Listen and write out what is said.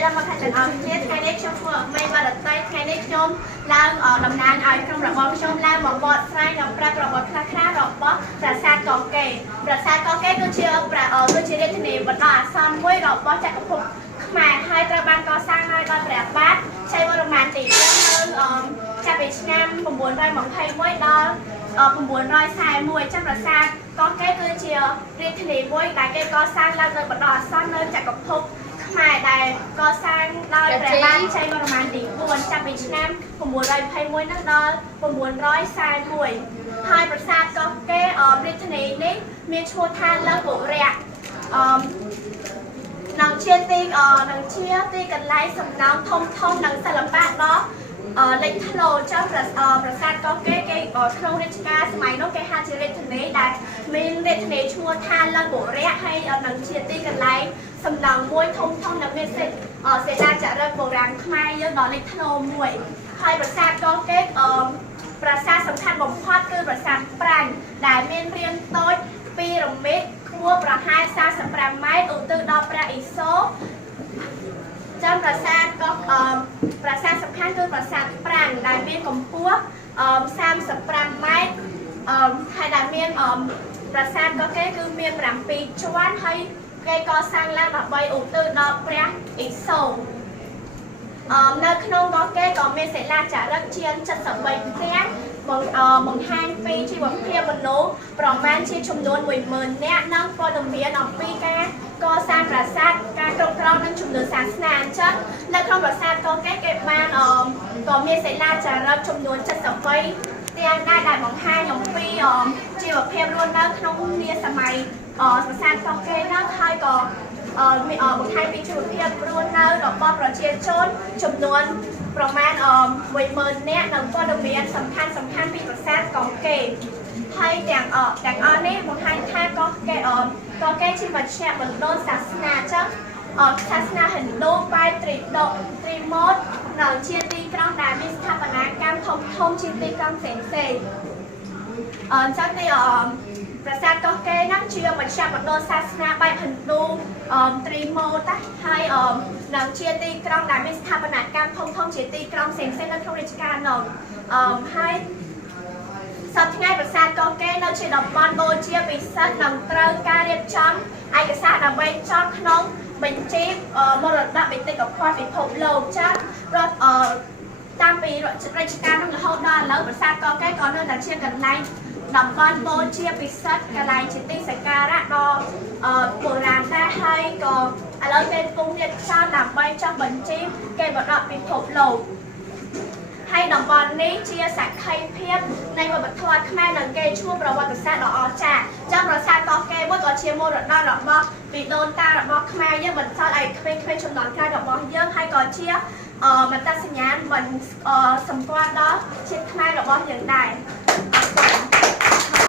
đây là một thành phần thiết ngày nay trong phở mây và đặt tay ngày nay trong là đầm nang ở trong rạp bóng trong là một bọt sai đầm ra rạp bọt khá khá rạp bó rạp xa có kê tôi chia đến thế này vẫn là son với rạp bó chạy phục mà hai tra ban có sang hai con rạp bát chạy vào màn tỷ hơn cha Việt Nam cùng muốn roi mỏng thay mỗi đó cùng muốn roi xài mùi chắc là xa có cái tôi chia đến thế này với đại cái có sang là nơi vẫn là son nơi chạy phục mà đại có sang đôi rạp ban chạy vào màn tỷ buồn cha Việt Nam cùng muốn roi thay mỗi nước đó cùng muốn roi xài mùi hai phần xa có cái Brittany này miền chua than lớn bộ rạc nằng chia ti cần lái sầm náo thông nằng xa lắm bạn đó lệnh thô lô cho prasad có cái khâu đến ca máy nó cái hai chia Brittany đại miền Brittany chua than lớn bộ rạc hay nằng chia ti cần lái sầm náo môi thông nằng miền sẽ ra trả lời bộ ràng khai với đó lệnh thô lô muội hai prasad có cái prasad សំខាន់បំផុតគឺប្រាសាទប្រាញ់ដែលមានរាងតូច2រំមេតខ្ពស់ប្រហែល45ម៉ែត្រឧទ្ទិសដល់ព្រះឥសូរចំប្រាសាទក៏ប្រាសាទសំខាន់គឺប្រាសាទប្រាញ់ដែលមានកម្ពស់35ម៉ែត្រហើយដែលមានប្រាសាទក៏គេគឺមាន7ជាន់ហើយគេកសាងឡើងដើម្បីឧទ្ទិសដល់ព្រះឥសូរនៅក្នុងក៏គេក៏មានសិលាចារឹកជាង73ផ្ទាំងបង្ហាញពីជីវភាពមនុស្សប្រមាណជាចំនួន 10000 នាក់និងព័ត៌មានអំពីការកសាងប្រាសាទការគ្រប់គ្រងនិងជំនឿសាសនាអញ្ចឹងនៅក្នុងប្រាសាទក៏គេបានក៏មានសិលាចារឹកចំនួន73ទាំងដែលបង្ហាញអំពីជីវភាពរស់នៅក្នុងនាសម័យប្រាសាទក៏គេហ្នឹងហើយក៏បង្ហាញពីជីវភាពរស់នៅរបស់ប្រជាជនចំនួនប្រមាណ10000 នាក់និងព័ត៌មានសំខាន់ពីប្រាសាទកងកេរហើយទាំងអស់នេះបង្ហាញថាកងកេរជាមជ្ឈមណ្ឌលសាសនាចឹងសាសនាហិណ្ឌូបែបត្រីម៉ូតនៅជាទីក្រុងដែលមានស្ថាបនាកម្មធំជាទីក្រុងផ្សេងចឹងទីប្រាសាទកោះកេរហ្នឹងជាមជ្ឈមណ្ឌលសាសនាបែបហិណ្ឌូត្រីម៉ូតហើយនៅជាទីក្រុងដែលមានស្ថាបនាកម្មធំជាទីក្រុងផ្សេងនៅក្នុងរាជការនោះហើយសប្តាហ៍ថ្ងៃប្រាសាទកោះកេរនៅជាតំបន់បូជាពិសិដ្ឋនិងត្រូវការរៀបចំឯកសារដើម្បីចងក្នុងបញ្ជីមរតកបេតិកភណ្ឌពិភពលោកចាស់តាមពីរាជការនោះរហូតដល់ឥឡូវប្រាសាទកោះកេរក៏នៅតែជាកន្លែងតំបន់បូជាពិសិដ្ឋកន្លែងជាទីសក្ការៈដ៏បុរាណដែរហើយក៏ឥឡូវគេកំពុងរៀបចំដើម្បីចុះបញ្ជីគេមរតកពិភពលោកហើយតំបន់នេះជាសក្ខីភាពនៃវប្បធម៌ខ្មែរនិងគេឈ្មោះប្រវត្តិសាស្ត្រដ៏អស្ចារ្យចាំប្រាសាទកោះកេរមួយក៏ជាមរតករបស់ពីដូនតារបស់ខ្មែរយើងបន្សល់ឲ្យក្មេងៗជំនាន់ក្រោយរបស់យើងហើយក៏ជាមត្តសញ្ញាណមិនសម្គាល់ដល់ជាតិខ្មែររបស់យើងដែរ